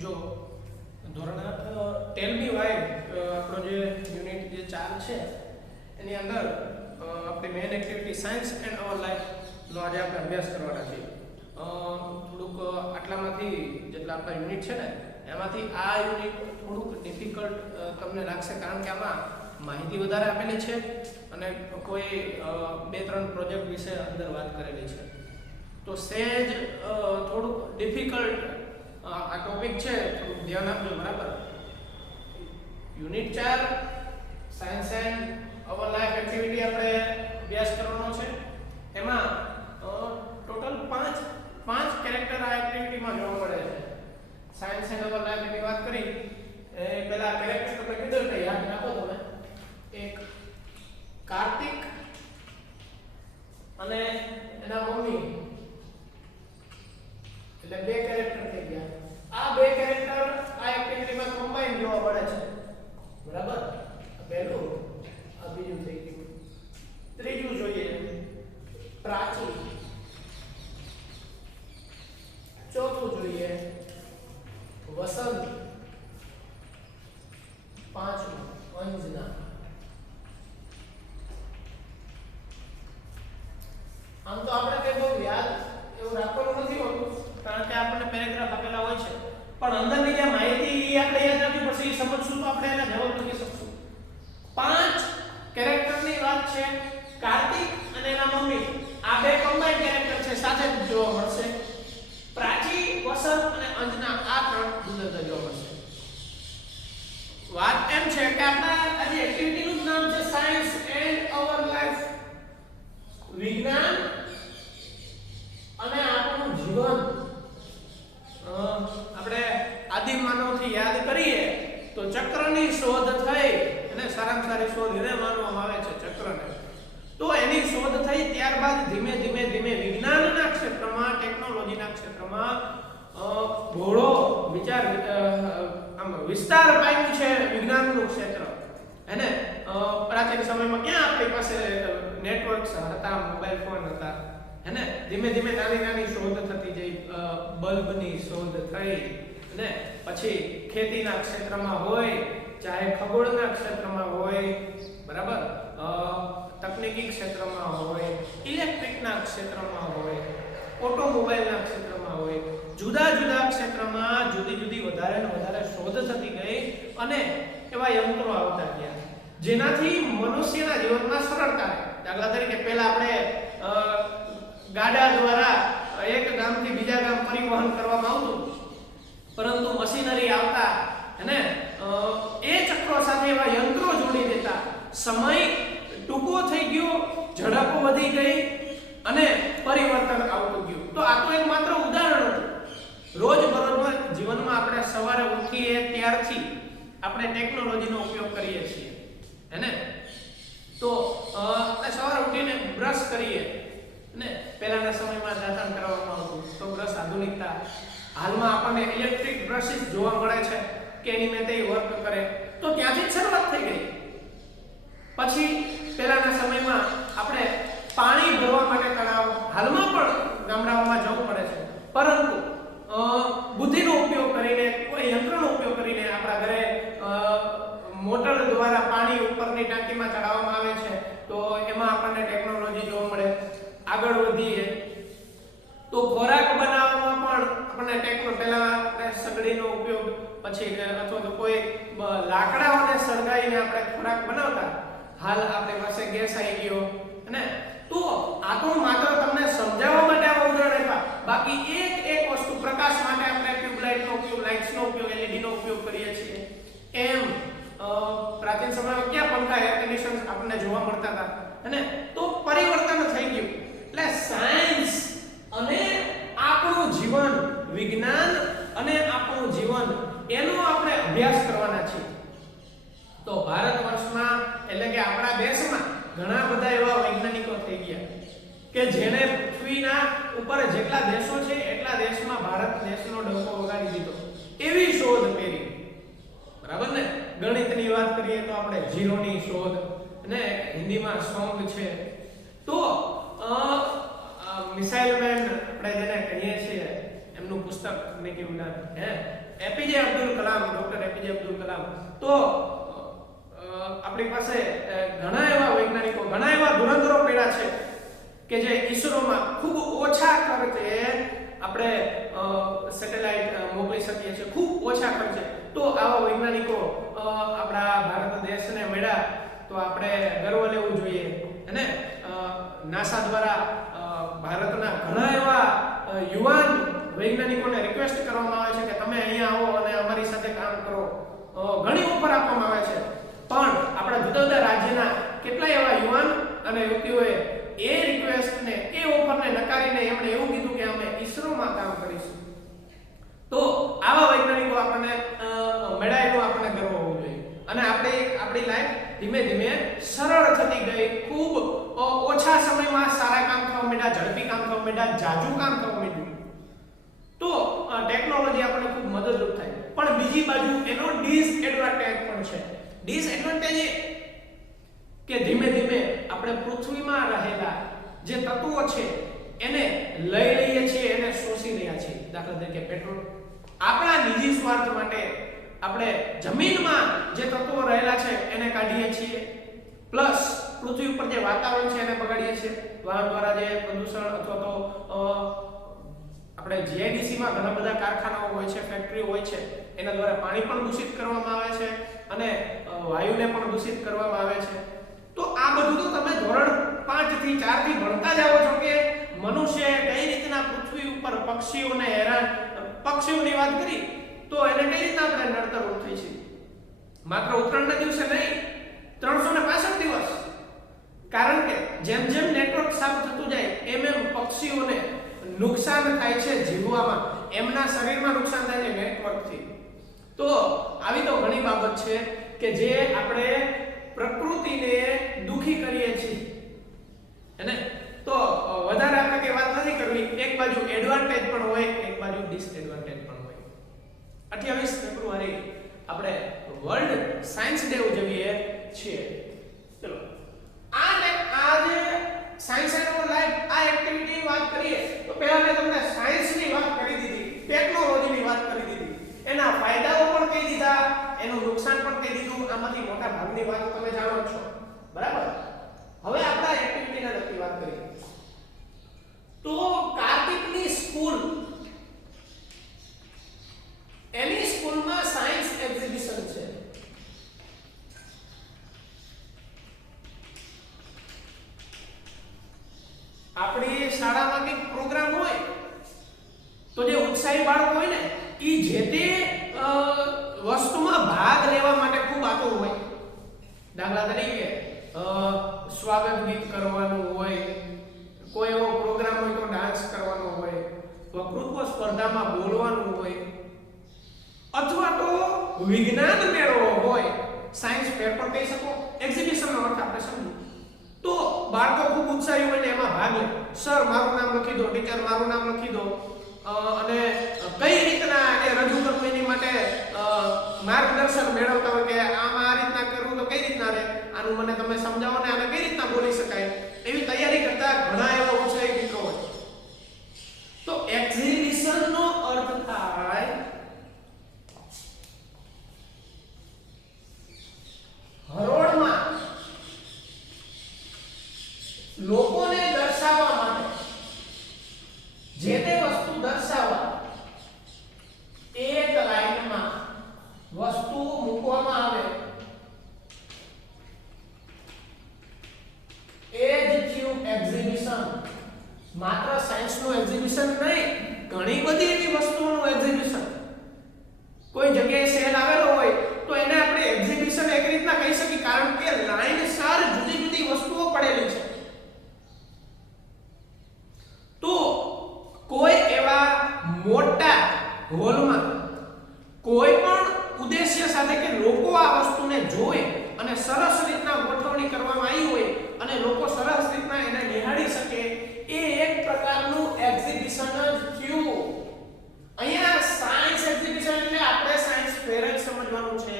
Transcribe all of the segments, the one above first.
જો ધોરણ 8 ટેલ મી વાય આપણો જે યુનિટ જે 4 છે એની અંદર આપણી main activity science and our life નો આજે આપણે અભ્યાસ કરવાના છે. થોડુંક આટલામાંથી જેટલા આપણા યુનિટ છે ને એમાંથી આ યુનિટ થોડુંક ડિફિકલ્ટ તમને લાગશે, કારણ કે આમાં માહિતી વધારે આપેલી છે અને કોઈ 2-3 પ્રોજેક્ટ વિશે અંદર વાત કરેલી છે. તો સહેજ થોડુંક ડિફિકલ્ટ આ ટોપિક છે, થોડુંક ધ્યાન આપજો. બરાબર. Unit 4 science and our life activity આપણે અભ્યાસ કરવાનો છે. એમાં ટોટલ 5 કેરેક્ટર આ એક્ટિવિટીમાં જોવા મળે છે. સાયન્સ એન્ડ અવર લાઈફ ની વાત કરી એ પહેલા કેરેક્ટર તમને કીધું એટલે યાદ રાખો તમે. એક કાર્તિક અને એના મમ્મી, એટલે 2 કેરેક્ટર થઈ ગયા. આ 2 કેરેક્ટર આ એક્ટિવિટીમાં કમ્બાઈન જોવા મળે છે. બરાબર. પહેલું, આ બીજું થઈ ગયું. ત્રીજું જોઈએ પ્રાચી, ચોથું જોઈએ વસંત, પાંચમું અંજના. આમ તો આપણે કઈ બહુ યાદ એવું રાખવાનું નથી હોતું, કારણ કે આપણને પેરેગ્રાફ આપેલા હોય છે, પણ અંદરની જે માહિતી આપણે યાદ રાખવી પડશે. એ સમજશું તો આપણે એના જવાબ લખી શકશું. 5 કેરેક્ટરની વાત છે. કાર્તિક અને એના મમ્મી આ 2 કમ્બાઈન કેરેક્ટર છે, સાથે જોવા મળશે. પ્રાચી, વસંત અને અંજના આ 3 જુદા જોવા મળશે. વાત એમ છે કે આપણા આજે એક્ટિવિટીનું નામ છે સાયન્સ એન્ડ અવર લાઈફ, વિજ્ઞાન અને આપણું જીવન. આપણે આદિમ માનવથી યાદ કરીએ તો ચક્રની શોધ થઈ અને સારામાં સારી શોધ એને માનવામાં આવે છે, ચક્રને. તો એની શોધ થઈ ત્યારબાદ ધીમે ધીમે વિજ્ઞાનના ક્ષેત્રમાં, ટેકનોલોજીના ક્ષેત્રમાં ઘોડો વિસ્તાર પામ્યું છે વિજ્ઞાનનું ક્ષેત્ર. હેને પ્રાચીન સમયમાં ક્યાં આપણી પાસે નેટવર્ક્સ હતા, મોબાઈલ ફોન હતા. હેને ધીમે નાની શોધ થતી જઈ. બલ્બની શોધ થઈ ને પછી ખેતીના ક્ષેત્રમાં હોય, ચાહે ખગોળના ક્ષેત્રમાં હોય, બરાબર, તકનીકી ક્ષેત્રમાં હોય, ઇલેક્ટ્રિકના ક્ષેત્રમાં હોય, ઓટોમોબાઈલના ક્ષેત્રમાં હોય, જુદા ક્ષેત્રમાં જુદી વધારે ને વધારે શોધ થતી ગઈ અને એવા યંત્રો આવતા ગયા જેનાથી મનુષ્યના જીવનમાં સરળતા રહે. દાખલા તરીકે પહેલા આપણે ગાડા દ્વારા એક ગામથી બીજા ગામ પરિવહન કરવામાં આવતું, પરંતુ મશીનરી આવતા અને એ ચક્રો સાથે એવા યંત્રો જોડી દેતા સમય ટૂંકો થઈ ગયો, ઝડપ વધી ગઈ અને પરિવર્તન આવતું ગયું. તો આ તો એક માત્ર ઉદાહરણ હતું. રોજબરોજના જીવનમાં આપણે સવારે ઉઠીએ ત્યારથી આપણે ટેકનોલોજીનો ઉપયોગ કરીએ છીએ. હેને તો આપણે સવારે ઉઠીને બ્રશ કરીએ ને પહેલાના સમયમાં દાંતણ કરવામાં આવતું, તો બ્રશ આધુનિકતા. હાલમાં આપણને ઇલેક્ટ્રિક બ્રશિસ જોવા મળે છે કે એની મેં તે વર્ક કરે, તો ત્યાંથી જ શરૂઆત થઈ ગઈ. પછી પહેલાના સમયમાં આપણે પાણી ભરવા માટે તળાવ, હાલમાં પણ ગામડાઓમાં જવું પડે છે, પરંતુ બુદ્ધિનો ઉપયોગ કરીને, કોઈ યંત્રનો ઉપયોગ કરીને આપણા ઘરે મોટર દ્વારા પાણી ઉપરની ટાંકીમાં ચડાવવામાં આવે છે. તો એમાં આપણને ટેકનોલોજી જોવા મળે. આગળ વધીએ તો ખોરાક બનાવવામાં પણ આપણને પહેલા સગડીનો ઉપયોગ, પછી અથવા તો કોઈ લાકડાઓને સળગાવીને આપણે ખોરાક બનાવતા. હાલ આપણી પાસે ગેસ આવી ગયો. અને તો આ તો માત્ર તમને સમજાવવા માટે આ ઉદાહરણ આપ્યા. બાકી એક વસ્તુ, પ્રકાશ માટે આપણે ટ્યુબલાઇટનો ઉપયોગ, લાઇટ્સનો ઉપયોગ, LED નો ઉપયોગ કરીએ છીએ. એમ પ્રાચીન સમયમાં ક્યાં પંખા, એર કન્ડિશનર આપણને જોવા મળતા હતા. અને તો પરિવર્તન થઈ ગયું. એટલે સાયન્સ અને આપણું જીવન, વિજ્ઞાન અને આપણું જીવન, એનો આપણે અભ્યાસ કરવાના છીએ. તો ભારત વર્ષમાં એટલે કે આપણા દેશમાં ઘણા બધા એવા વૈજ્ઞાનિકો થઈ ગયા કે જેને પૃથ્વીના ઉપર જેટલા દેશો છે એટલા દેશમાં ભારત દેશનો ડંકો વગાડી દીધો, એવી શોધ કરી. બરાબર ને. ગણિતની વાત કરીએ તો આપણે ઝીરોની શોધ, અને હિન્દીમાં સોંગ છે. તો મિસાઇલ મેન આપણે જેને કહીએ છીએ, એમનું પુસ્તક તકનીકી ઉડાન, APJ Abdul Kalam, doctor APJ Abdul Kalam. તો આપણી પાસે ઘણા એવા વૈજ્ઞાનિકો, ઘણા એવા ધુરંધરો પડ્યા છે કે જે ઈસરોમાં ખૂબ ઓછા ખર્ચે આપણે સેટેલાઇટ મોકલી શકીએ છીએ, ખૂબ ઓછા ખર્ચે. તો આવા વૈજ્ઞાનિકો આપણા ભારત દેશને મળ્યા તો આપણે ગર્વ લેવું જોઈએ. અને નાસા દ્વારા ભારતના ઘણા એવા યુવાન વૈજ્ઞાનિકોને રિક્વેસ્ટ કરવામાં આવે છે કે તમે અહીંયા આવો અને અમારી સાથે કામ કરો. ઘણી ઓફર આપવામાં આવે છે, પણ આપણા જુદા જુદા રાજ્યના કેટલા એવા યુવાન અને યુવતીઓએ એ રિક્વેસ્ટને, એ ઓફરને નકારીને એમણે એવું કીધું કે અમે ઈસરોમાં કામ કરીશું. તો આવા વૈજ્ઞાનિકો આપણને મળ્યા એનો આપણને ગર્વ હોવો જોઈએ. અને આપણી લાઈફ ધીમે ધીમે સરળ થતી ગઈ. ખૂબ ઓછા સમયમાં સારા કામ થવા માંડ્યા, ઝડપી કામ થવા માંડ્યા, જાજુ કામ થવા માંડ્યું. તો ટેકનોલોજી આપણને ખૂબ મદદરૂપ થાય. પણ બીજી બાજુ એનો ડિસએડવાન્ટેજ પણ છે. ડિસએડવાન્ટેજ એ કે ધીમે ધીમે આપણે પૃથ્વીમાં રહેલા જે તત્વો છે એને લઈ લઈએ છીએ, એને શોષી રહ્યા છીએ. દાખલા તરીકે પેટ્રોલ. આપણા નિજી સ્વાર્થ માટે આપણે જમીનમાં જે તત્વો રહેલા છે એને કાઢીએ છીએ, પ્લસ પૃથ્વી ઉપર જે વાતાવરણ છે એને બગાડીએ છીએ. વાહન દ્વારા જે પ્રદૂષણ અથવા તો આપણે જીઆઈડીસી માં ઘણા બધા કારખાનાઓ હોય છે, ફેક્ટરીઓ હોય છે, એના દ્વારા પાણી પણ દૂષિત કરવામાં આવે છે અને વાયુને પણ દૂષિત કરવામાં આવે છે. તો આ બધું તો તમે ધોરણ 5 થી 4 થી ભણતા જ આવો છો કે મનુષ્ય કઈ રીતના પૃથ્વી ઉપર પક્ષીઓને હેરાન, પક્ષીઓની વાત કરી તો એને કઈ રીતના આપણે નડતર થઈ છે. માત્ર ઉત્તરાયણના દિવસે નહીં, 365 દિવસ. કારણ કે જેમ જેમ નેટવર્ક સાફ થતું જાય એમ એમ પક્ષીઓને નુકસાન થાય છે જીવવામાં, એમના શરીરમાં નુકસાન થાય છે નેટવર્કથી. તો આવી તો ઘણી બાબત છે કે જે આપણે પ્રકૃતિને દુખી કરીએ છીએ. હે ને? તો વધારે આપણે કે વાત નથી કરવી. એક બાજુ એડવાન્ટેજ પણ હોય, એક બાજુ ડિસએડવાન્ટેજ પણ હોય. 28 ફેબ્રુઆરી આપણે વર્લ્ડ સાયન્સ ડે ઉજવીએ છીએ. ચલો આ જે સાયન્સ એન્ડ લાઈફ આ એક્ટિવિટી વાત કરીએ તો પહેલા મેં તમને સાયન્સની વાત કરી દીધી, ટેકનોલોજીની વાત કરી દીધી, એના ફાયદાઓ પણ કહી દીધા, એનું નુકસાન પણ કહી દીધું. આમાંથી મોટા ભાગની વાત તમે જાણો છો, બરાબર? હવે આપણે એક્ટિવિટીના લગતી વાત કરીએ તો કાર્તિકની સ્કૂલ, એની સ્કૂલમાં સાયન્સ એક્ઝિબિશન છે. આપણી શાળામાં કંઈક પ્રોગ્રામ હોય તો જે ઉત્સાહી બાળકો હોય ને એ જે તે વસ્તુમાં ભાગ લેવા માટે ખૂબ આતુર હોય. દાખલા તરીકે સ્વાગત ગીત કરવાનું હોય, કોઈ એવો પ્રોગ્રામ હોય તો ડાન્સ કરવાનો હોય, વક્તૃત્વ સ્પર્ધામાં બોલવાનું હોય, અથવા તો વિજ્ઞાન મેળો હોય, સાયન્સ ફેર પણ કહી શકો, એક્ઝિબિશનનો અર્થ આપણે સમજો. તો બાળકો ખૂબ ઉત્સાહી હોય ને એમાં ભાગ લે. સર મારું નામ લખી દો, ટીચર મારું નામ લખી દો, અને કઈ રીતના એ રજૂ કરવું એની માટે માર્ગદર્શન મેળવતા હોય કે આમાં આ રીતના કરવું તો કઈ રીતના રહે, આનું મને તમે સમજાવો ને આને કઈ રીતના બોલી શકાય, એવી તૈયારી કરતા ઘણા એવા ઉત્સાહી મિત્રો હોય. તો એક્ઝિબિશનનો અર્થ થાય હરોળમાં લોકોને દર્શાવવા માટે, જે તે વસ્તુ દર્શાવવા એક લાઈનમાં વસ્તુ મૂકવામાં આવે, એ જ થયું એક્ઝિબિશન. માત્ર સાયન્સનું એક્ઝિબિશન નહીં, ઘણી બધી એવી વસ્તુઓનું એક્ઝિબિશન. કોઈ જગ્યાએ સેલ આવેલો હોય તો એને આપણે એક્ઝિબિશન એક રીતના કહી શકીએ, કારણ કે લાઈનસર જુદી જુદી વસ્તુઓ પડેલી છે. તો કોઈ એવા મોટા હોલમાં કોઈ પણ ઉદ્દેશ્ય સાથે કે લોકો આ વસ્તુને જોવે અને સરસ રીતના ગોઠવણી કરવામાં આવી હોય અને લોકો સરસ રીતના એને નિહાળી શકે, એ એક પ્રકારનું એક્ઝિબિશન જ થયું. અહીંયા સાયન્સ એક્ઝિબિશન એટલે આપણે સાયન્સ ફેર જ સમજવાનું છે,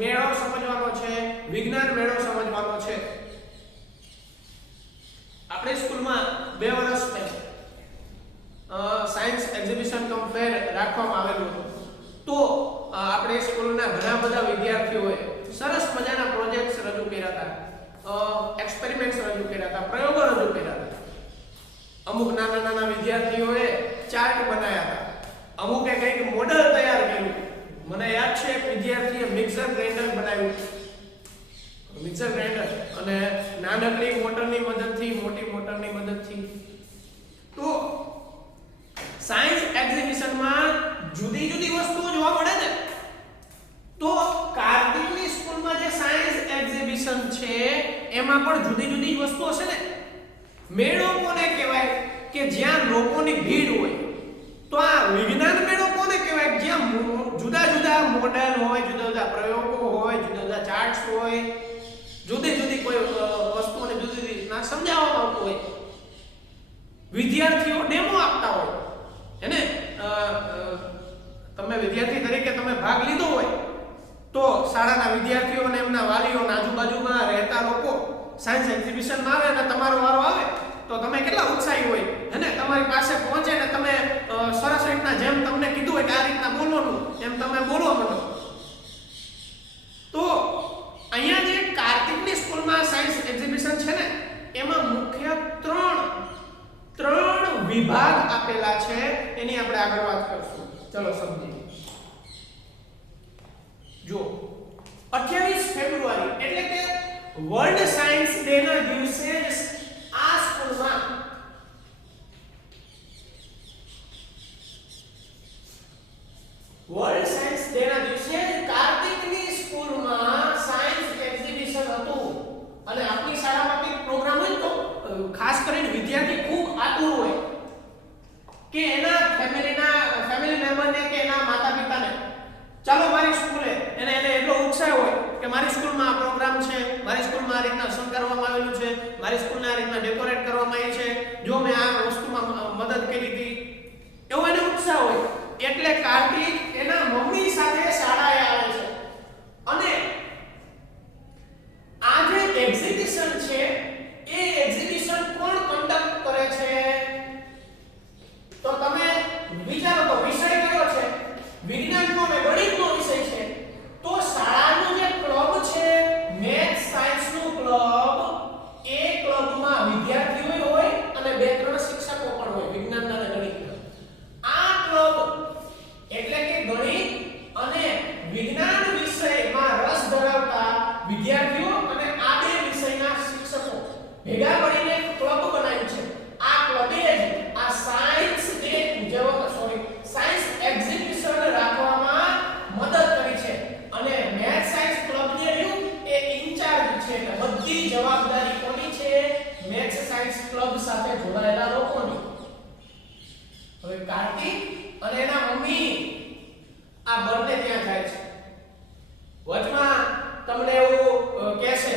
મેળો સમજવાનો છે, વિજ્ઞાન મેળો સમજવાનો છે. આપણે સ્કૂલમાં 2 વર્ષ પહેલા સાયન્સ એક્ઝિબિશન કમ ફેર રાખવામાં આવેલું હતું. તો આપણે સ્કૂલના ઘણા બધા વિદ્યાર્થીઓએ સરસ મજાના પ્રોજેક્ટ્સ રજૂ કર્યા હતા, એક્સપેરિમેન્ટ્સ રજૂ કર્યા હતા, પ્રયોગો રજૂ કર્યા હતા. અમુક નાના નાના વિદ્યાર્થીઓએ ચાર્ટ બનાવ્યા હતા, અમુકે કંઈક મોડેલ તૈયાર કર્યું. મને યાદ છે એક વિદ્યાર્થીએ મિક્સર ગ્રાઇન્ડર બનાવ્યું, મિક્સર ગ્રાઇન્ડર, અને નાનકડી મોટરની મદદથી, મોટી મોટરની મદદથી. તો સાયન્સ એક્ઝિબિશનમાં જુદી જુદી વસ્તુઓ જોવા મળે ને. તો કાર્તિકની સ્કૂલમાં જે સાયન્સ એક્ઝિબિશન છે એમાં પણ જુદી જુદી વસ્તુઓ છે ને. મેળો કોને કહેવાય કે જ્યાં લોકોની ભીડ હોય. તો આ વિજ્ઞાન મેળો કોને કહેવાય જ્યાં જુદા જુદા મોડેલ હોય, જુદા જુદા પ્રયોગો હોય, જુદા જુદા ચાર્ટ્સ હોય, જુદી જુદી કોઈ વસ્તુઓને જુદી જુદી રીતના સમજાવવામાં આવતું હોય, વિદ્યાર્થીઓ ડેમો આપતા હોય. હેને તમે વિદ્યાર્થી તરીકે તમે ભાગ લીધો હોય તો શાળાના વિદ્યાર્થીઓ અને એમના વાલીઓ, આજુબાજુમાં રહેતા લોકો સાયન્સ એક્ઝિબિશનમાં આવે અને તમારો વારો આવે તો તમે કેટલા ઉત્સાહી હોય. હેને તમારી પાસે પહોંચે ને તમે સરસ રીતના જેમ તમને કીધું હોય કે આ રીતના બોલવાનું એમ તમે બોલવા માંડો. તો અહીંયા જે કાર્તિકની સ્કૂલમાં સાયન્સ એક્ઝિબિશન છે ને એમાં મુખ્ય ત્રણ વિભાગ આપેલા છે, એની આપણે આગળ વાત કરશું. ચલો સમજીએ. જો 28 ફેબ્રુઆરી એટલે કે વર્લ્ડ સાયન્સ ડે ના દિવસે આ સ્કૂલમાં વર્લ્ડ સાયન્સ ડે ના દિવસે કાર્તિકની સ્કૂલમાં સાયન્સ એક્ઝિબિશન હતું. અને આપણી શાળામાં એક પ્રોગ્રામ હોય તો ખાસ કરીને વિદ્યાર્થી ખૂબ આતુર હોય કે એના ફેમિલી મેમ્બરને કે એના માતા પિતાને ચાલો મારી સ્કૂલે, એને એટલો ઉત્સાહ હોય કે મારી સ્કૂલમાં આ પ્રોગ્રામ છે, મારી સ્કૂલમાં આ રીતના શણગારવામાં આવેલું છે, મારી સ્કૂલને આ રીતના ડેકોરેટ કરવામાં આવી છે, જો મેં આ વસ્તુમાં મદદ કરી હતી, એવો એને ઉત્સાહ હોય. એટલે કાર્તિક એના મમ્મી સાથે શાળાએ આવે છે. અને આ જે એક્ઝિબિશન છે એ એક્ઝિબિશન કોણ કન્ડક્ટ કરે છે? તો તમે વિચારો તો વિષય કયો છે? વિજ્ઞાનનો અને ગણિતનો વિષય છે. તો શાળાનું જે ક્લબ છે મેથ્સ સાયન્સનું ક્લબ, એ ક્લબમાં વિદ્યાર્થીઓ હોય અને 2-3 શિક્ષકો પણ હોય વિજ્ઞાનના અને ગણિતના. આ ક્લબ એટલે કે ગણિત અને વિજ્ઞાન વિષયમાં રસ ધરાવતા વિદ્યાર્થીઓ અને આ બે વિષયના શિક્ષકો ભેગા મળીને ક્લબ બનાવ્યું છે. આ ક્લબે જ આ સાયન્સ ડે સાયન્સ એક્ઝિબિશન રાખવામાં મદદ કરી છે. અને મેથ્સ સાયન્સ ક્લબ જે રહ્યું એ ઇન્ચાર્જ છે. બધી જવાબદારી કોની છે? મેથ્સ સાયન્સ ક્લબ સાથે જોડાયેલા લોકોની. હવે કાર્તિક અને એના મમ્મી આ બંને ત્યાં જાય છે. વચમાં તમને એવું કહેશે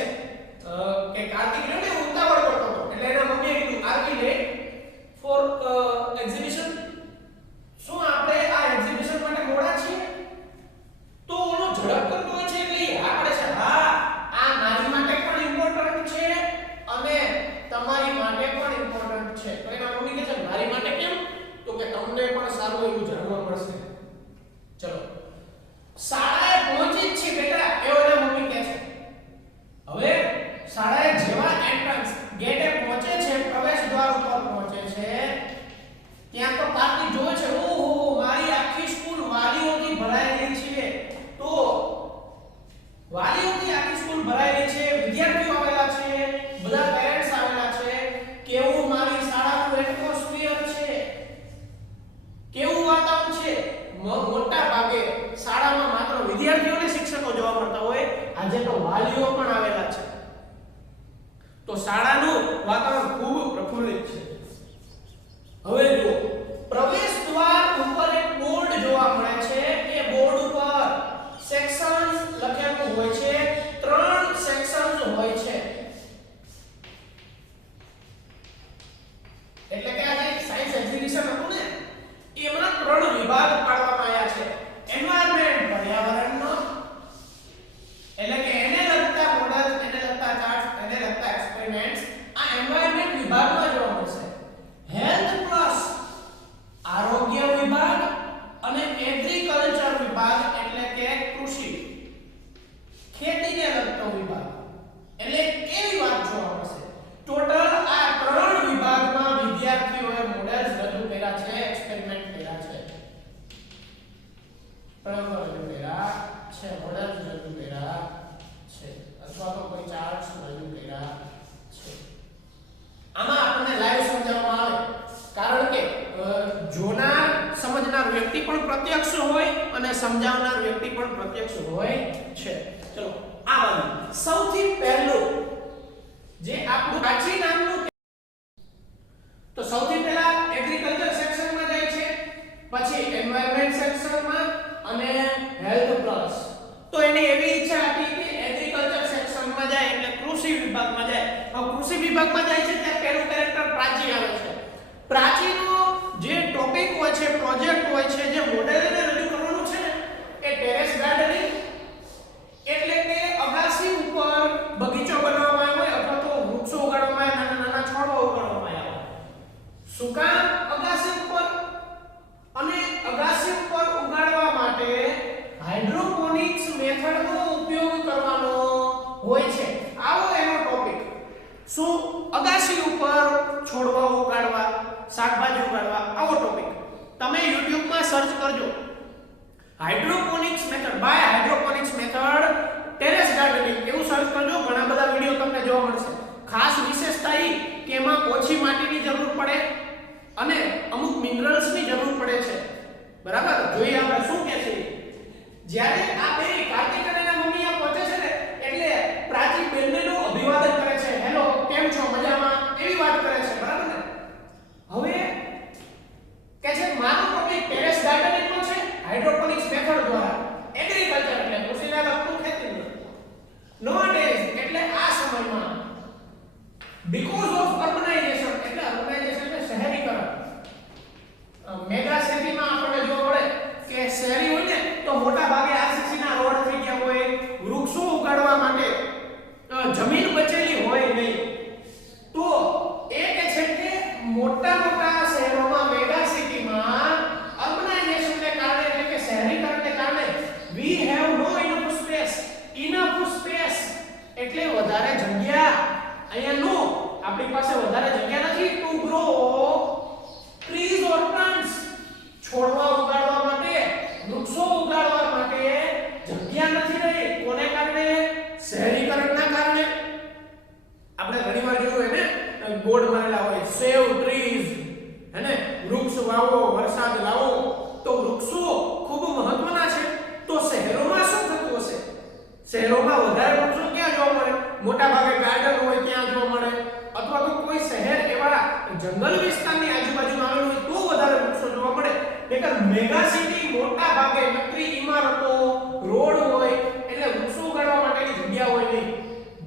કે કાર્તિક ને ઉતાવળ કરતો હતો એટલે એના મમ્મીએ કીધું are we late for exhibition? શું આપણે આ એક્ઝિબિશન માટે મોડા છીએ? તો ઓલો ઝડપ કરતો હોય છે એટલે હા પડે છે, હા આ મારી માટે પણ ઇમ્પોર્ટન્ટ છે અને તમારી માટે પણ ઇમ્પોર્ટન્ટ છે. તો એના મમ્મી કહે છે મારી માટે કેમ? તો કે તમને પણ સારું એવું જાણવા મળશે. ચલો શાળાએ પહોંચી જ છે બેટા, એવો એના મમ્મી કહે છે. હવે શાળાએ જેવા એન્ટ્રન્સ ગેટે પહોંચે છે, પ્રવેશ દ્વાર ઉપર પહોંચે છે, ત્યાં તો કાર્તિક જોવે છે ઓહો મારી આખી સ્કૂલ વાલીઓથી ભરાયેલી છે. તો વાલીઓથી આખી સ્કૂલ ભરાયેલી છે, વિદ્યાર્થીઓ આવેલા છે, બધા પેરેન્ટ્સ આવેલા છે. કેવું મારી શાળાનું એટમોસ્ફિયર છે, કેવું વાતાવરણ છે. પ્રત્યક્ષ હોય અને સમજાવનાર વ્યક્તિ પણ પ્રત્યક્ષ હોય છે. ચલો આ બાજુ સૌથી પહેલું જે આપણું પ્રાચીન નામનું, તો સૌથી પહેલા એગ્રીકલ્ચર સેક્શનમાં જાય છે, પછી એન્વાયરમેન્ટ સેક્શનમાં અને હેલ્થ પ્લસ. તો એની એવી ઈચ્છા હતી કે એગ્રીકલ્ચર સેક્શનમાં જાય એટલે કૃષિ વિભાગમાં જાય. હવે કૃષિ વિભાગમાં જાય છે ત્યારે પહેલું કેરેક્ટર પ્રાચી આવે છે. પ્રાચીનો જે ટોપિક હોય છે, પ્રોજેક્ટ હોય છે, જે મોડેલને રજૂ કરવાનું છે ને એ ટેરેસ ગાર્ડનિંગ એટલે કે અગાસી ઉપર બગીચો બનાવવામાં આવે અથવા તો વૃક્ષો ઉગાડવામાં આવે, નાના નાના છોડો ઉગાડવામાં આવે. શું કામ? અગાસી ઉપર. અને અગાસી ઉપર ઉગાડવા માટે હાઇડ્રોપોનિક્સ મેથડનો ઉપયોગ કરવાનો હોય છે. આવો એનો ટોપિક. શું? અગાસી ઉપર છોડવા ઉગાડવા, શાકભાજી ઉગાડવા, આવો ટોપિક. તમે YouTube માં સર્ચ કરજો hydroponics method by hydroponics method terrace gardening એવું સર્ચ કરજો. ઘણા બધા વિડિયો તમને જોવા મળશે. ખાસ વિશેષતા એ કે એમાં ઓછી માટીની જરૂર પડે અને અમુક મિનરલ્સની જરૂર પડે છે. બરાબર? જોઈએ આપણે શું કહે છે. જ્યારે આ બે કાર્તિક અને એના મમ્મી આ પહોંચે છે ને એટલે પ્રાચી બેનનો અભિવાદન કરે છે. હેલો, કેમ છો? મજામાં? એવી વાત કરે છે. બરાબર ને? હવે કે છે મારો ટોપિક ટેરેસ ગાર્ડનિંગનો છે હાઇડ્રોપોનિક્સ મેથડ દ્વારા. એગ્રીકલ્ચર એટલે કૃષિને લગતું ખેતી. નોડેઝ એટલે આ સમયમાં બીકોઝ ઓફ અર્બનાઇઝેશન એટલે અર્બનાઇઝેશન એટલે શહેરીકરણ. મેગા સિટીમાં આપણે જોવા મળે કે શહેરી હોય ને તો મોટા ભાગે આરસીસીના રોડ થઈ ગયા હોય, વૃક્ષો ઉગાડવા માટે જમીન બચેલી હોય નહીં. તો એ કે છે કે મોટા મોટા શહેરોમાં મેગા સિટીમાં અર્બનાઇઝેશનને કારણે એટલે કે શહેરીકરણને કારણે we have no enough space. Enough space એટલે વધારે જગ્યા અહીંયા નો, આપણી પાસે વધારે જગ્યા નથી ટુ ગ્રો ટ્રીઝ ઓર પ્લાન્ટ્સ. છોડવા ઉગાડવા માટે, વૃક્ષો ઉગાડવા માટે જગ્યા નથી રહી. કોને કારણે? શહેરીકરણના કારણે. આપણે ઘણીવાર જોયું હે ને બોર્ડ મારેલા હોય સેવ ટ્રીઝ, હે ને, વૃક્ષ વાવો, વરસાદ લાવો. તો વૃક્ષો ખૂબ મહત્વના છે. તો શહેરોમાં શું થતું હશે? શહેરોમાં વધારે વૃક્ષો ક્યાં જોવા મળે? મોટા ભાગે ગાર્ડન હોય ત્યાં જોવા મળે, અથવા તો કોઈ શહેર એવા જંગલ વિસ્તારની આજુબાજુમાં આવેલું હોય તો વધારે વૃક્ષો જોવા મળે. નહીંતર મેગા સિટી મોટા ભાગે નકરી ઇમારતો, રોડ હોય એટલે વૃક્ષો ઉગાડવા માટેની જગ્યા હોય નહીં.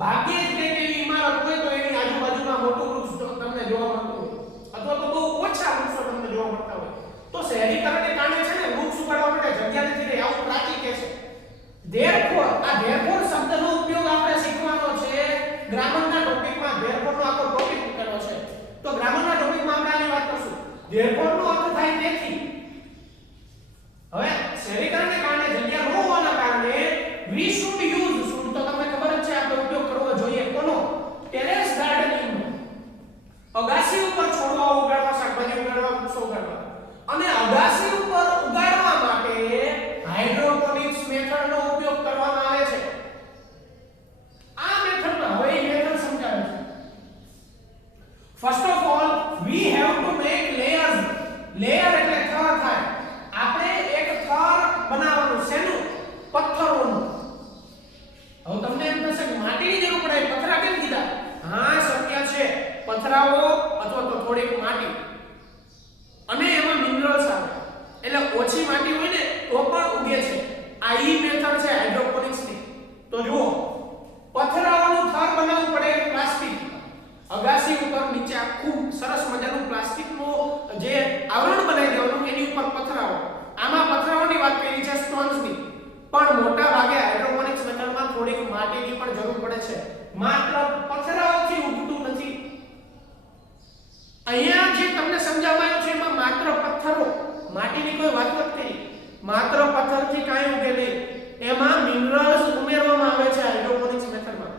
ભાગ્યે જ કંઈક એવી ઇમારત હોય તો એની આજુબાજુમાં મોટું વૃક્ષ તમને જોવા મળતું હોય, અથવા તો બહુ ઓછા વૃક્ષો તમને જોવા મળતા હોય. તો શહેરીકરણને કારણે છે ને વૃક્ષ ઉગાડવા માટે જગ્યા નથી રહી. આવું પ્રાચી કહે છે. ધેરફોર, આ ધેરફોર શબ્દનો ઉપયોગ આપણે શીખવાનો છે. ગ્રામરના ટોપિકમાં ધેરફોરનો આખો ટોપિક મૂકેલો છે. તો ગ્રામરના ટોપિકમાં આપણે આની વાત કરશું. ધેરફોરનો અર્થ થાય તેથી. હવે શહેરીકરણને કારણે જગ્યા ન હોવાના કારણે વી શુડ યુઝ, શુડ તો તમને ખબર જ છે આપણે ઉપયોગ કરવો જોઈએ. કોનો? ટેરેસ ગાર્ડનિંગનો. અગાસી ઉપર છોડવા ઉગાડવા, શાકભાજી ઉગાડવા, વૃક્ષો ઉગાડવા. અને અગાસી ઉપર ઉગાડવા માટે હાઇડ્રોપોનિક્સ મેથડનો ઉપયોગ કરવામાં આવે છે. આ મેથડમાં હવે એ મેથડ સમજાવે છે. First of all we have to make layers. Layer એટલે થર થાય. આપણે એક થર બનાવવાનું. શેનું? પથ્થરોનું. હવે તમને એમ થશે કે માટીની જરૂર પડે, પથરા કેમ કીધા? હા, શક્ય છે. પથરાઓ અથવા તો થોડીક માટી અને એમાં મિનરલ્સ આવે એટલે ઓછી માટી હોય ને તો પણ ઉગે છે. આ ઈ મેથડ છે હાઇડ્રોપોનિક્સની. તો જુઓ, પથરાઓનું થર બનાવવું પડે પ્લાસ્ટિક. અગાસી ઉપર નીચે આખું સરસ મજાનું પ્લાસ્ટિકનું જે આવરણ બનાવી દેવાનું, એની ઉપર પથરાઓ. આમાં પથરાઓની વાત કરી છે, સ્ટોન્સની. પણ મોટા ભાગે હાઇડ્રોપોનિક્સ મેથડમાં થોડીક માટીની પણ જરૂર પડે છે. માત્ર પથરાઓથી ઉગતું નથી. અહીંયા જે તમને સમજાવાયું છે એમાં માત્ર પથ્થરો, માટીની કોઈ વાત નથી કરી. માત્ર પથ્થરથી કાંઈ ઉગે નહીં. એમાં મિનરલ્સ ઉમેરવામાં આવે છે હાઇડ્રોપોનિક્સ મેથડમાં.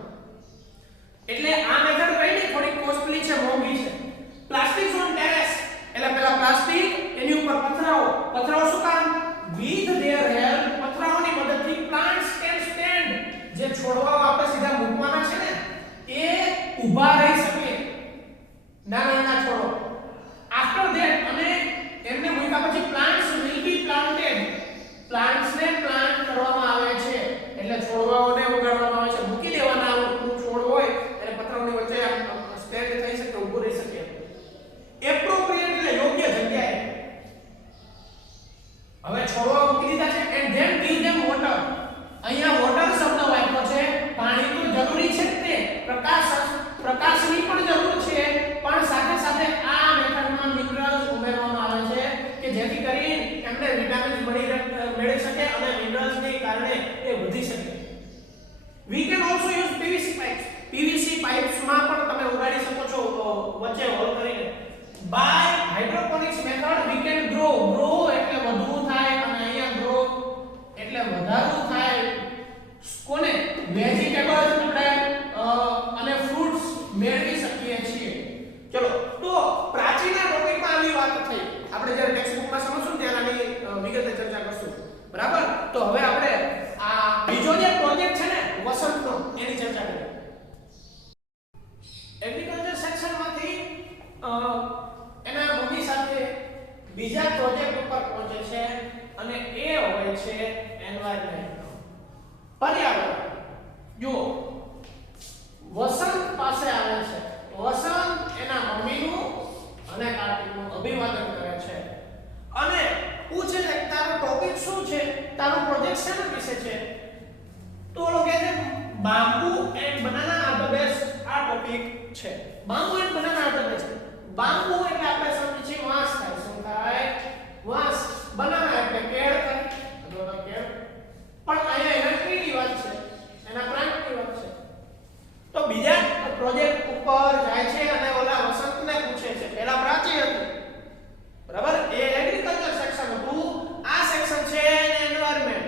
એટલે આ મેથડ કઈ નહીં, થોડી કોસ્ટલી છે, મોંઘી છે. પ્લાસ્ટિક ઓન ટેરેસ એટલે પેલા પ્લાસ્ટિક, એની ઉપર પથરાઓ. પથરાઓ શું કામ? વિથ ધેર હેલ્પ, પથરાઓની મદદથી પ્લાન્ટ્સ કેન સ્ટેન્ડ. જે છોડવાઓ આપણે સીધા મૂકવાના છે ને એ ઊભા રહી શકે. નાના નાના છોડો. આફ્ટર ધેટ, અને એમને મૂક્યા પછી plants will be planted. Environment, પર્યાવરણ. જો વસંત પાસે આવે છે, વસંત એના મમ્મીનું અને કાર્તિકનું અભિવાદન કરે છે અને પૂછે છે કે તારો ટોપિક શું છે, તારો પ્રોજેક્ટ શેના વિશે છે? તો ઓલો કહે છે bamboo and banana are the best. આ ટોપિક છે bamboo and banana are the best. Bamboo એટલે આપણે સમજી છીએ વાંસ થાય. શું થાય? વાંસ. બનાના એટલે કેળ થાય, અથવા તો કેળ. પણ અહીંયા એના ટ્રીની વાત છે, એના પ્લાન્ટની વાત છે. તો બીજા પ્રોજેક્ટ ઉપર જાય છે અને ઓલા વસંતને પૂછે છે. પહેલા પ્રાચી હતું, બરાબર, એ એગ્રીકલ્ચર સેક્શન હતું. આ સેક્શન છે એન્વાયરમેન્ટ.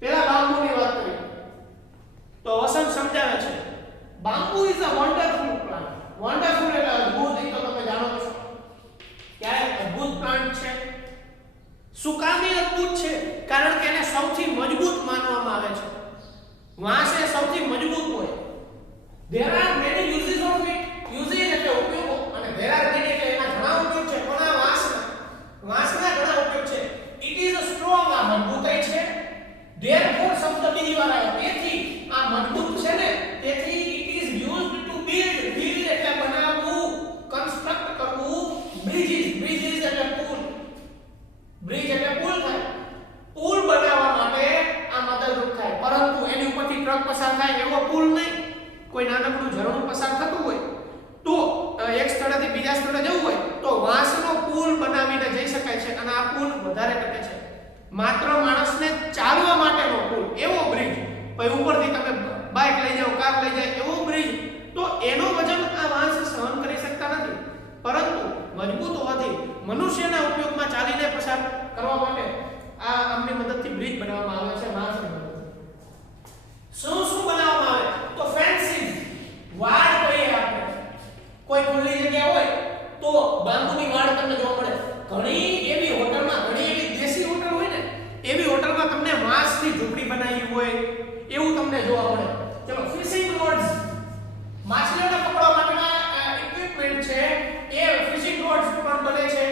પહેલા બામ્બુની વાત કરી તો વસંત સમજાવે છે bamboo is a wonderful plant. Wonderful એટલે અદ્ભુત. એ તો તમે જાણો છો કે આ અદ્ભુત પ્લાન્ટ છે. શું કામ એ અદ્ભુત છે? કારણ કે એને સૌથી મજબૂત માનવામાં આવે છે. વાંસ એ સૌથી મજબૂત હોય. there are many uses of it. uses એટલે ઉપયોગો અને there are many એટલે એના ઘણા ઉપયોગ છે. પણ આ વાંસના ઘણા ઉપયોગ છે. it is a strong, આ મજબૂતાઈ છે. therefore શબ્દ બીજી વાર આવ્યો. તેથી આ મજબૂત છે ને, તેથી it is used to build. build એટલે બનાવવું, construct કરવું. bridges એટલે પુલ. બ્રિજ એટલે પુલ થાય. પુલ બનાવવા માટે આ મદદરૂપ થાય. પરંતુ એની ઉપરથી ટ્રક પસાર થાય એવો પુલ નહીં. કોઈ નાનકડું ઝરણું પસાર થતું હોય તો એક સ્થળેથી બીજા સ્થળે જવું હોય તો વાંસનો પુલ બનાવીને જઈ શકાય છે અને આ પુલ વધારે ટકે છે. માત્ર માણસને ચાલવા માટેનો પુલ, એવો બ્રિજ. પછી ઉપરથી તમે બાઇક લઈ જાઓ, કાર લઈ જાય એવો બ્રિજ, તો એનો વજન આ વાંસ સહન કરી શકતા નથી. પરંતુ મજબૂત હોવાથી મનુષ્યના ઉપયોગમાં ચાલીને પસાર કરવા માટે આ આમની મદદથી બ્રિજ બનાવવામાં આવે છે. વાંસની મદદથી શું બનાવવામાં આવે? તો ફેન્સીસ, વાડ કહીએ આપણે. કોઈ ખુલ્લી જગ્યા હોય તો બાંબુની વાડ તમને જોવા મળે. ઘણી એવી હોટલમાં, ઘણી એવી દેશી હોટલ હોય ને, એવી હોટલમાં તમને વાંસની ઝૂંપડી બનાવી હોય એવું તમને જોવા મળે. ચલો, ફિશિંગ રોડ્સ, માછલીઓને પકડવા માટેના ઇક્વિપમેન્ટ છે, એ ફિશિંગ રોડ્સ પણ બને છે.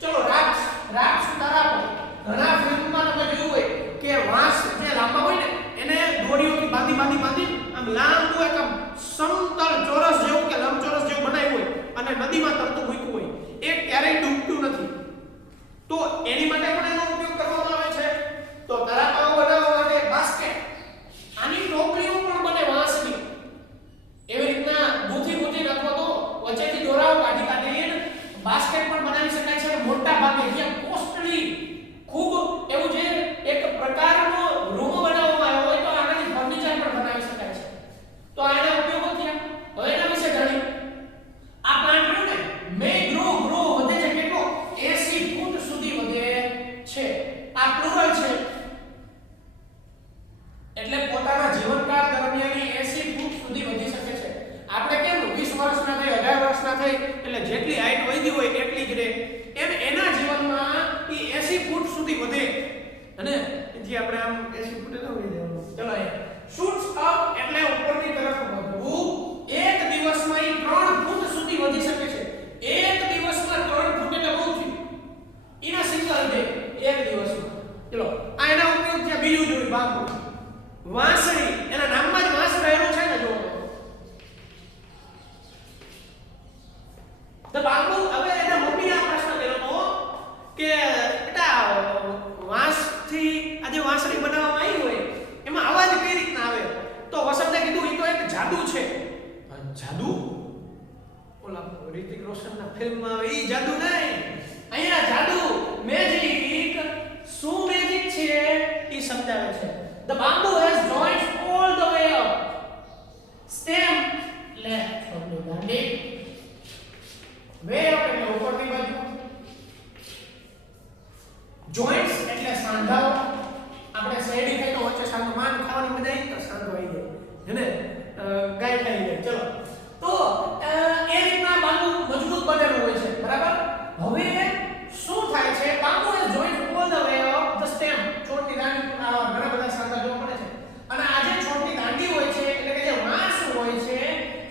ચલો, રાફ્ટ તરાપો. ઘણા ફિલ્મમાં તમે જોયું હોય કે વાંસ જે લાંબા હોય ને એને દોરીઓથી બાંધી આમ લાંબુ એક સમતલ ચોરસ જેવું કે લંબચોરસ જેવું બનાવ્યું હોય અને નદીમાં તરતું મૂક્યું હોય. એ ક્યારેય ડૂબતું નથી. તો એની માટે પણ એનો ઉપયોગ કરવામાં આવે છે. તો તરાપાઓ બનાવવા માટે બાસ્કેટ, આની ટોપલીઓ પણ બને વાંસની. એવી રીતના ગૂંથી અથવા તો વચ્ચેથી દોરાઓ કાઢીને બાસ્કેટ પણ બનાવી શકાય છે. મોટા ભાગે જે કોસ્ટલી ખૂબ એવું છે એક પ્રકારનો રૂમ બનાવવામાં આવ્યો હોય તો આનાથી ફર્નિચર પણ બનાવી શકાય છે. તો આના ઉપયોગો થયા. હવે એના વિશે જાણીએ. આ પ્લાન્ટ ને મે ગ્રો વધે છે. કેટલો? 80 ફૂટ સુધી વધે છે. આ પ્લુરલ છે એટલે પોતાના જીવનકાળ દરમિયાન 80 ફૂટ સુધી વધી શકે છે. આપણે કેમ 20 વર્ષના થઈ, 18 વર્ષના થઈ એટલે જેટલી હાઈટ વધી હોય એટલી જ રહે, એમ એના જીવનમાં એ 80 ફૂટ સુધી વધે. અને જે આપણે આમ 80 ફૂટ ન વધી દેવાનું. ચલો, શૂટ્સ અપ એટલે ઉપરની તરફ વધવું. એક દિવસમાં એ 3 ફૂટ સુધી વધી શકે છે. એક દિવસમાં 3 ફૂટ એટલે બહુ થયું. એના સિંગલ ડે, એક દિવસમાં. ચલો, આ એના ઉપયોગ છે. બીજું જોયું બાંબુ, વાંસળી. એના નામમાં જ વાંસ રહેલું છે ને. જો તો બાંબુ. હવે એના મમ્મીએ આ પ્રશ્ન કર્યો હતો કે બેટા વાંસથી આ જે વાંસળી બનાવવામાં આવી હોય એમાં અવાજ કઈ રીતના આવે? તો વસંતે કીધું એ તો એક જાદુ છે. જાદુ? ઓલા ઋતિક રોશનના ફિલ્મમાં આવે એ જાદુ નહીં. અહીંયા જાદુ, મેજિક. શું મેજિક છે એ સમજાવે છે. The bamboo has joints all the way up. Stem left from the Dandi. Way up એટલે ઉપરની બાજુ. Joints એટલે સાંધાઓ. આપણે શેરડી ખાઈ તો વચ્ચે સાંધો માન ખાવાની મજા આવી તો સાંધો આવી જાય. હેને? ગાય ખાઈ જાય. ચલો. તો એ રીતના બાંબુ મજબૂત બનેલું હોય છે. બરાબર? હવે શું થાય છે? Bamboo has joined all the way up the stem. છોડની દાંડી ઘણા બધા સાંધા જોવા મળે છે. અને આ જે છોડની દાંડી હોય છે એટલે કે જે વાંસ હોય છે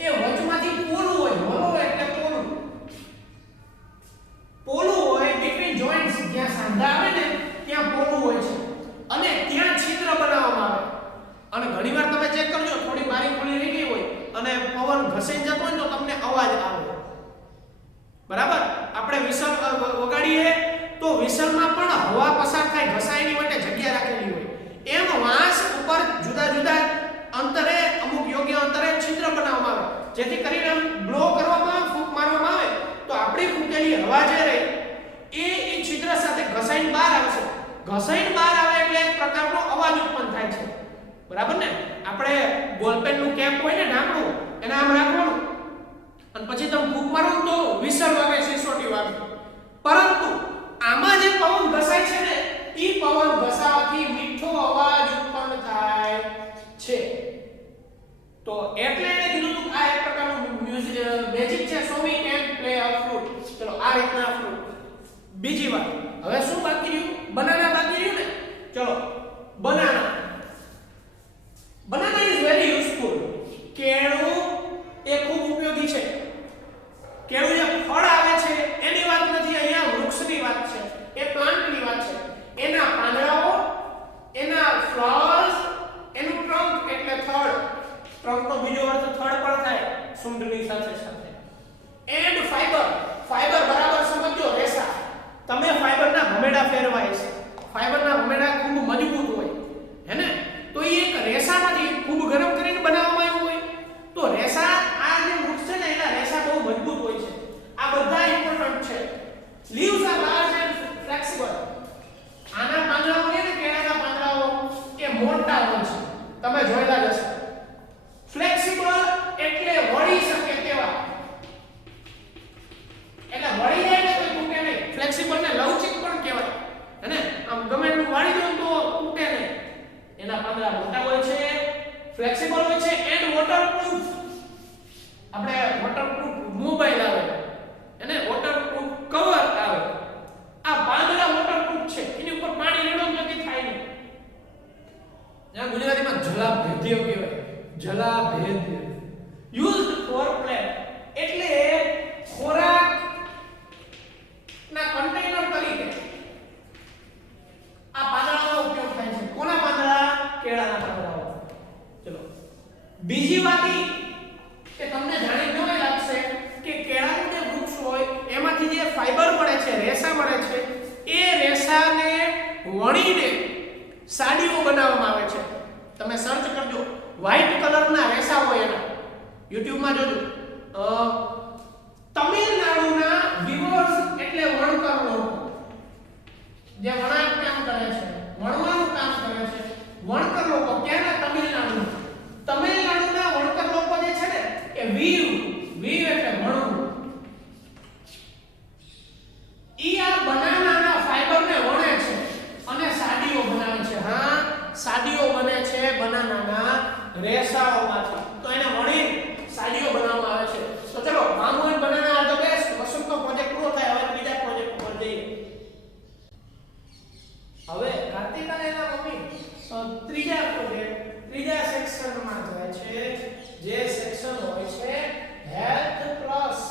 એ વચમાંથી પોલું હોય. હોલો એટલે પોલું હોય. between joints જ્યાં સાંધા આવે ને ત્યાં પોલું હોય છે. અને તો વિસલમાં પણ હવા પસાર થાય, ઘસાયની માટે જગ્યા રાખેલી હોય. એમ વાંસ ઉપર જુદા જુદા અંતરે, અમુક યોગ્ય અંતરે છિદ્ર બનાવવામાં આવે, જેથી કરીને બ્લો કરવામાં આવે, ફૂંક મારવામાં આવે તો આપણી ફૂંકેલી હવા જે રહી એ છિદ્ર સાથે ઘસાઈને બહાર આવશે. ઘસાઈને બહાર આવે એટલે એક પ્રકારનો અવાજ ઉત્પન્ન થાય છે. બરાબર ને? આપણે બોલપેન નું કેપ હોય ને ઢાંકણું, એને આમ રાખવાનું અને પછી તમે ફૂંક મારો તો વિસલ વાગે, સિસોટી વાગે. પરંતુ આમાં જે પવન ઘસાય છે ને, ઈ પવન ઘસાવાથી મીઠો અવાજ ઉત્પન્ન થાય છે. તો એટલે એને કીધું હતું આ એક પ્રકારનું મેજિક છે. So we can play a flute. ચલો આ રીતના ફ્લૂટ. બીજી વાત, હવે શું બાકી રહ્યું? બનાના બાકી રહ્યું ને. ચલો banana. Banana is very useful. કેળું એ ખૂબ ઉપયોગી છે. કેળું જે ફળ આવે છે એની વાત નથી, અહીંયા વૃક્ષની વાત છે, એ પ્લાન્ટની વાત છે. એના પાંદડાઓ, એના ફ્લાવર્સ, એનું ટ્રંક એટલે થડ. ટ્રંકનો બીજો અર્થ થડ પણ થાય સૂંઢની સાથે સાથે. And fibre. ફાઈબર બરાબર સમજો, રેસા. તમે ફાઈબરના ભમેડા ફેરવાય છે. ફાઈબરના ભમેડા ખૂબ મજબૂત હોય, હે ને? તો એ એક રેસામાંથી ખૂબ ગરમ કરીને બનાવવામાં આવ્યું હોય. તો રેસા, આ જે વૃક્ષ છે ને એના રેસા બહુ મજબૂત હોય છે. આ બધા ઇમ્પોર્ટન્ટ છે. Leaves are large and flexible. આના પાંદડાઓ ને કેળાના પાંદડાઓ એ મોટા હોય છે, તમે જોયેલા જ હશે. ફ્લેક્સિબલ એટલે વળી શકે તેવા, એટલે વળી જાય ને કોઈ તૂટે નહીં. ફ્લેક્સિબલ ને લવચીક પણ કહેવાય, હે ને? આમ ગમે એટલું વાળી દો તો તૂટે નહીં. એના પાંદડા મોટા હોય છે, ફ્લેક્સિબલ હોય છે એન્ડ વોટરપ્રૂફ. આપણે વોટરપ્રૂફ મોબાઈલ આવે, એને વોટરપ્રૂફ કવર આવે. આ પાંદડા વોટરપ્રૂફ છે, એની ઉપર પાણી રેડો નથી થાય નહીં. જ્યાં ગુજરાતીમાં જલાભેદ્ય કહેવાય, જલાભેદ્ય. યુઝડ ફોર પ્લેટ એટલે ખોરાક ના કન્ટેનર તરીકે આ પાંદડાનો ઉપયોગ થાય છે. કોના પાંદડા? કેળાના પાંદડાઓ. ચલો બીજી વાત ઈ કે તમને જાણી નવાઈ લાગશે કે કેળાનું જે વૃક્ષ હોય એમાંથી જે ફાઈબર મળે છે, રેસા મળે છે, એ રેસાને વણીને સાડીઓ બનાવવામાં આવે છે. તમે સર્ચ કરજો, વ્હાઈટ કલરના રેસા હોય એના, YouTube માં જોજો. તમિલનાડુના વીવર્સ એટલે વણકર લોકો, જે વણાટ કામ કરે છે, વણવાનું કામ કરે છે, વણકર લોકો. ક્યાંના? તમિલનાડુના વણકર લોકો જે છે ને એ વીવ એટલે વણવું. ઈ આ બનાનાના ફાઈબરને વણે છે અને સાડીઓ બનાવે છે. હા, સાડીઓ બને છે બનાનાના રેસાઓમાંથી. તો એને વણી સાડીઓ બનાવવામાં આવે છે. તો ચલો, bamboo and banana are the best. વસંતનો પ્રોજેક્ટ પૂરો થાય, હવે બીજા પ્રોજેક્ટ પર જઈએ. હવે કાર્તિક અને એના મમ્મી ત્રીજા સેક્શનમાં જાય છે, જે સેક્શન હોય છે હેલ્થ પ્લસ.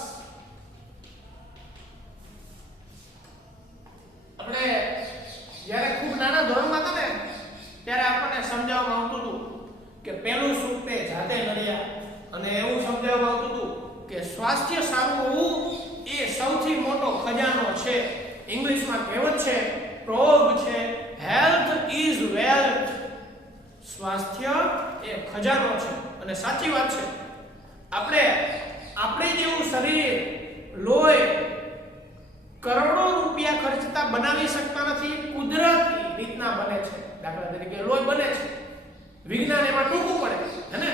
આપણે જ્યારે ખૂબ નાના ધોરણમાં હતા ને ત્યારે આપણને સમજાવવામાં આવતું હતું કે પહેલું સુખ તે જાતે લડ્યા, અને એવું સમજાવવામાં આવતું હતું કે સ્વાસ્થ્ય સારું હોવું એ સૌથી મોટો ખજાનો છે. ઇંગ્લિશમાં કહેવત છે, પ્રોગ છે, હેલ્થ ઇઝ વેલ્થ. સ્વાસ્થ્ય એ ખજાનો છે અને સાચી વાત છે. આપણે જેવું શરીર લોહી કરોડો રૂપિયા ખર્ચતા બનાવી શકતા નથી, કુદરતી રીતના બને છે. દાખલા તરીકે લોહી બને છે, વિજ્ઞાન એમાં ટૂંકું પડે, હે ને?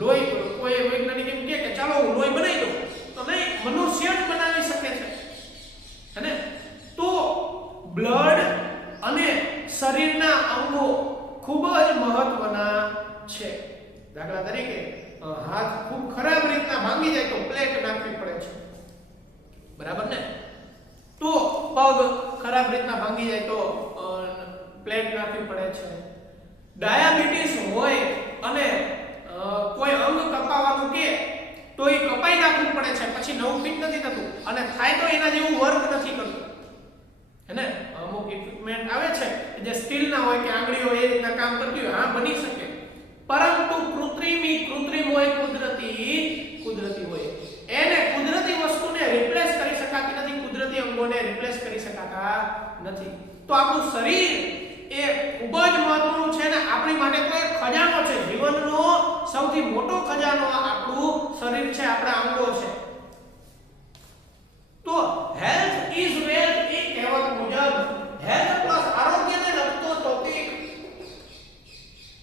લોહી કોઈ વૈજ્ઞાનિક એમ કહે કે ચાલો હું લોહી બનાવી દઉં, તો નહીં, મનુષ્ય જ બનાવી શકે છે, હે ને? તો બ્લડ અને શરીરના અંગો ખૂબ જ મહત્વના છે. દાખલા તરીકે હાથ ખૂબ ખરાબ રીતના ભાંગી જાય તો પ્લેટ નાખવી પડે છે, બરાબર ને? તો પગ ખરાબ રીતના ભાંગી જાય તો પ્લેટ નાખવી પડે છે. ડાયાબિટીસ હોય અને કોઈ અંગ કપાવવાનું કે તો એ કપાઈ નાખવું પડે છે, પછી નવું ફિટ નથી થતું, અને થાય તો એના જેવું વર્ક નથી કરતું, હે ને? અમુક ઇક્વિપમેન્ટ આવે છે જે સ્ટીલ ના હોય કે આંગળીઓ એ રીતના કામ કરતી હોય, હા બની શકે, પરંતુ કૃત્રિમ હોય, કુદરતી હોય. એને કુદરતી વસ્તુને રિપ્લેસ કરી શકાતી નથી. કુદરતી અંગોને રિપ્લેસ કરી શકાતા નથી. તો આપણું શરીર એ ખૂબ જ મહત્વનું છે ને આપણી માટે તો એક ખજાનો છે. જીવનનો સૌથી મોટો ખજાનો આપણું શરીર છે, આપણા અંગો છે. તો હેલ્થ ઇઝ વેલ્થ એ કહેવત મુજબ હેલ્થ પ્લસ આરોગ્યને લગતો ટોપિક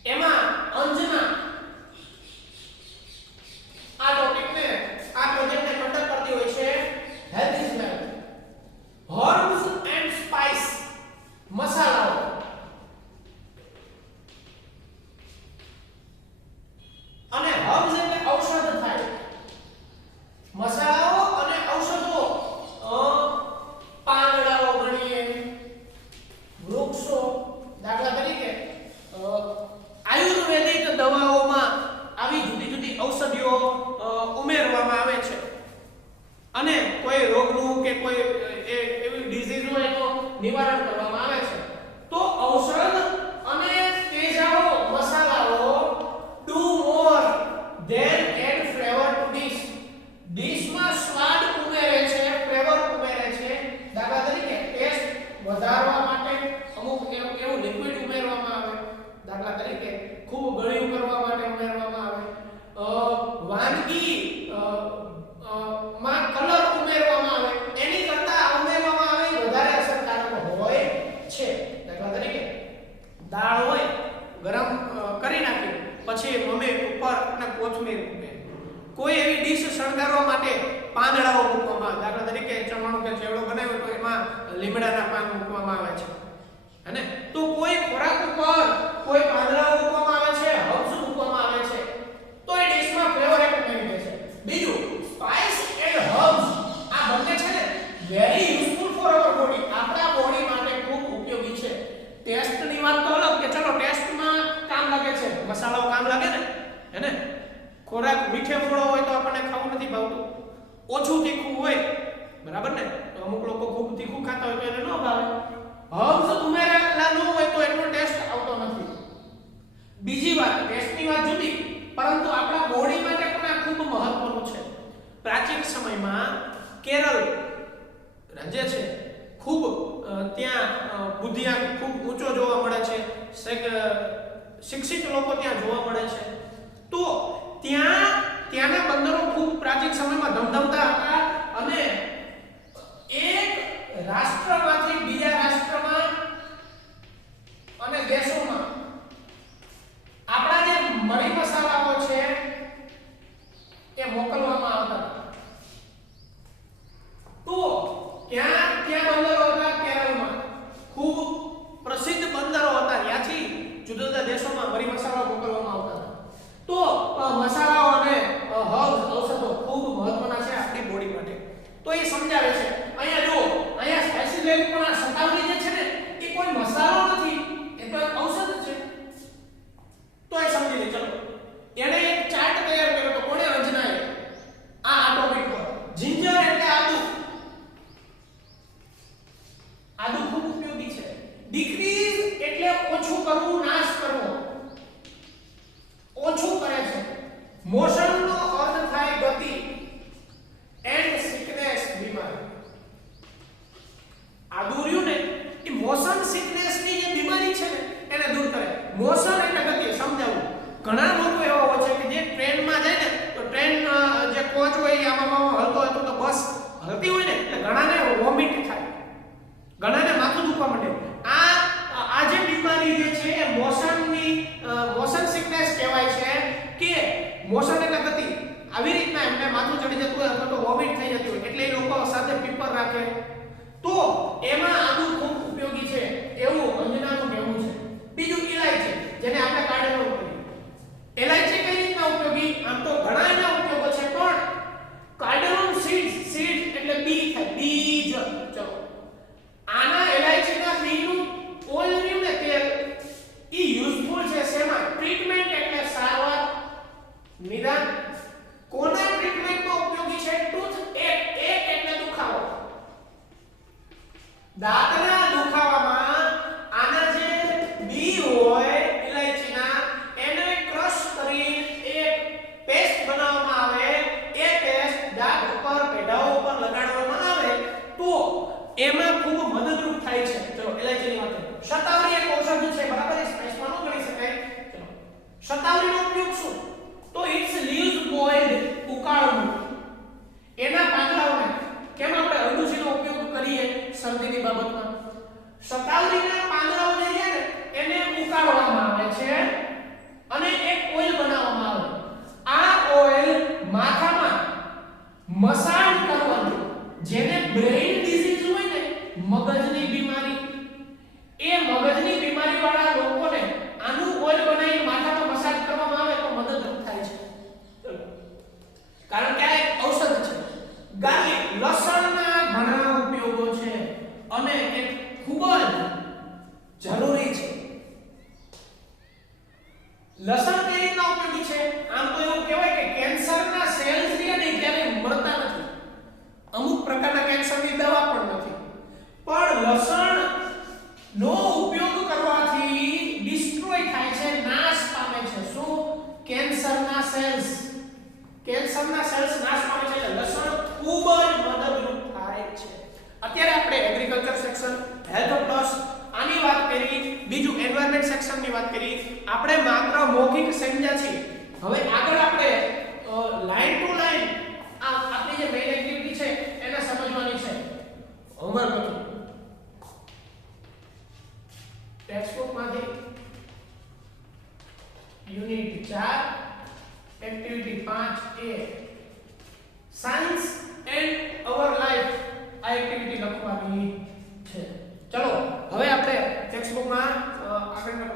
એમાં અંજના આ ટોપિકને આ પ્રોજેક્ટને કંડક્ટ કરતી હોય છે. Health is wealth. Herbs and spice, મસાલાઓ. અને હર્બ્સ એટલે ઔષધ થાય. મસાલાઓ અને ઔષધો, પાંદડાઓ ગણીએ, વૃક્ષો, દાખલા તરીકે આયુર્વેદિક દવાઓમાં આવી જુદી જુદી ઔષધિઓ ઉમેરવામાં આવે છે. અને કોઈ રોગનું કે કોઈ એવી ડિઝીઝ હોય એનું નિવારણ કરવામાં આવે છે. તો ઔષધ અને તેજાઓ, મસાલાઓ do more than add flavour to dish. ડીશમાં સ્વાદ ઉમેરે છે, ફ્લેવર ઉમેરે છે. દાખલા તરીકે ટેસ્ટ વધારવા માટે અમુક એવું લિક્વિડ ઉમેરવામાં આવે. દાખલા તરીકે ખૂબ ગળ્યું કરવા માટે ઉમેરવામાં આવે. વાનગી માં કલર ઉમેરવામાં આવે. એની કરતા ઉમેરવામાં આવે વધારે અસરકારક હોય છે. દાખલા તરીકે દાળ હોય, ગરમ કરી નાખી, પછી મમ્મી ઉપર અને કોથમીર મૂકે. કોઈ એવી ડીશ શણગારવા માટે પાંદડાઓ મૂકવામાં આવે. દાખલા તરીકે ચવાણું કે ચેવડો બનાવ્યો તો એમાં લીમડાના પાન મૂકવામાં આવે છે. અને તો કોઈ ખોરાક ઉપર કોઈ પાંદડાઓ મૂકવામાં આવે છે, હર્બ્સ મૂકવામાં આવે છે, તો એ ડીશમાં ફ્લેવર એક ઉમેરી દે છે. બીજું સ્પાઇસ એન્ડ હર્બ્સ, આ બંને છે ને very useful for hour body. આપણા બોડી માટે ખૂબ ઉપયોગી છે. ટેસ્ટની વાત તો અલગ કે ચલો ટેસ્ટમાં કામ લાગે છે, મસાલાઓ કામ લાગે ને, હે ને. ખોરાક મીઠે મોળો હોય તો આપણને ખાવું નથી ભાવતું. ઓછું તીખું હોય, બરાબર ને, તો અમુક લોકો ખૂબ તીખું ખાતા હોય તો એને ન ભાવે. હર્બ્સ ઉમેરેલા ન હોય તો એટલો ટેસ્ટ આવતો નથી. બીજી વાત, ટેસ્ટની વાત જુદી, પરંતુ આપણા બોડી માટે પણ આ ખૂબ મહત્વનું છે. પ્રાચીન સમયમાં કેરળ રાજ્ય છે, ખૂબ ત્યાં બુદ્ધિઆંક ખૂબ ઊંચો જોવા મળે છે. શિક્ષિત લોકો ત્યાં જોવા મળે છે. તો ત્યાંના બંદરો ખૂબ પ્રાચીન સમયમાં ધમધમતા હતા. અને એક રાષ્ટ્રમાંથી બીજા રાષ્ટ્રમાં અને દેશોમાં આપણા જે મરી મસાલાઓ છે એ મોકલવામાં આવતા. તો ત્યાં બંદરો હતા કેરળમાં, ખૂબ પ્રસિદ્ધ બંદરો હતા. ત્યાંથી જુદા જુદા દેશોમાં મરી મસાલા મોકલવામાં આવતા હતા. તો મસાલાઓ અને હર્બ્સ, ઔષધો ખૂબ મહત્વના છે આપણી બોડી માટે. તો એ સમજાવે છે. અહીંયા જો, અહીંયા સ્પાઇસી લેગ પણ સતાવડી જે છે ને એ કોઈ મસાલો નથી, એ તો એક ઔષધ છે. તો એ સમજી લે. ચલો, એને એક ચાર્ટ તૈયાર કર્યો તો કોણે? અંજનાએ. આ ટોપિક પર જિંજર એટલે આદુ. આદુ ખૂબ ઉપયોગી છે. ડિક્રીઝ એટલે ઓછું કરવું, નાશ કરવો, ઓછું કરે છે. મોશન નો અર્થ થાય ગતિ. એન્ડ સિકનેસ, બીમારી. આદુ રહ્યું ને એ મોશન સિકનેસ ની જે બીમારી છે ને એને દૂર કરે. મોશન એટલે ગતિ. સમજાવું, ઘણા લોકો એવા હોય છે કે જે ટ્રેનમાં જાય ને તો ટ્રેન જે કોચ હોય એ આમાં હલતો હોય તો બસ હલતી હોય ને એટલે ઘણાને વોમિટ થાય, ઘણાને માથું દુખવા માંડે. આ જે બીમારી જે છે એ મોશન સિકનેસ કહેવાય છે. કે મોશન એટલે ગતિ. આવી રીતના એમને માથું ચડી જતું હોય અથવા તો વોમિટ થઈ જતી હોય એટલે એ લોકો સાથે પીપર રાખે. તો એમાં આદુ ખૂબ ઉપયોગી છે એવું અંજનાનું કહેવું છે. બીજું ઇલાયચી, જેને આપણે કાર્ડેમમ કહીએ. ઇલાયચી કઈ રીતના ઉપયોગી? આમ તો ઘણા એના ઉપયોગો છે, પણ કાર્ડેમમ સીડ્સ એટલે બી થાય, બીજ. ચલો, આના ઇલાયચીના બીજનું ઓઇલ રહ્યું ને તેલ, ઈ યુઝફુલ છે શેમાં? ટ્રીટમેન્ટ એટલે સારવાર, નિદાન. કોના ટ્રીટમેન્ટમાં ઉપયોગી છે? ટૂથ એક એટલે દુખાવો. દાંતના દુખાવામાં આના જે બી હોય ઇલાયચીના એને ક્રશ કરી એક પેસ્ટ બનાવવામાં આવે. એ પેસ્ટ દાંત ઉપર, પેઢાઓ ઉપર લગાડવામાં આવે તો એમાં ખૂબ મદદરૂપ થાય છે. ચલો ઇલાયચીની વાત કરીએ. શતાવરી એક ઔષધ છે, બરાબર છે, સ્પાઇસમાં ન ગણી શકાય. ચલો શતાવરીનો ઉપયોગ શું? તો ઇટ્સ લીવ્સ બોઇલ્ડ, ઉકાળવું. એના પાંદડાઓને કેમ આપણે અરડુસીનો ઉપયોગ કરીએ શરદીની બાબતમાં? શતાવરીના પાંદડાઓ જે છે ને એને ઉકાળવામાં આવે છે અને એક ઓઇલ બનાવવામાં આવે. આ ઓઇલ માથામાં મસાજ કરવાનું, જેને બ્રેઇન ડિઝીઝ હોય ને, મગજની બીમારી, એ મગજની બીમારી વાળા લોકોને આનું ઓઇલ બનાવીને માથામાં મસાજ કરવામાં આવે તો મદદરૂપ થાય છે. કારણ કે આ એક ઔષધ છે. ગાર્લિક, લસણના ઘણા ઉપયોગો છે અને એક ખૂબ જ જરૂરી છે. લસણ કઈ રીતના ઉપયોગી છે? આમ તો એવું કહેવાય કે કેન્સરના સેલ્સ જે ને ક્યારેય મરતા નથી. અમુક પ્રકારના કેન્સરની દવા પણ નથી. પણ લસણ નો ઉપયોગ કરવાથી ડિસ્ટ્રોય થાય છે, નાશ પામે છે. શું? કેન્સરના સેલ્સ. કેન્સરના સેલ્સ નાશ પામે છે. લસણ ખૂબ જ મદદરૂપ થાય છે. અત્યારે આપણે એગ્રીકલ્ચર સેક્શન, હેલ્થ પ્લસ આની વાત કરી, બીજું એન્વાયરમેન્ટ સેક્શનની વાત કરી. આપણે માત્ર મૌખિક સમજ્યા છીએ. હવે આગળ આપણે લાઈન ટુ લાઈન આપણી જે મેઈન એક્ટિવિટી છે એને સમજવાની છે. હોમવર્ક હતું ટેક્સ્ટબુકમાંથી unit 4 activity 5A science and our life. આ એક્ટિવિટી લખવાની છે. ચલો હવે આપણે ટેક્સ્ટબુકમાં આગળના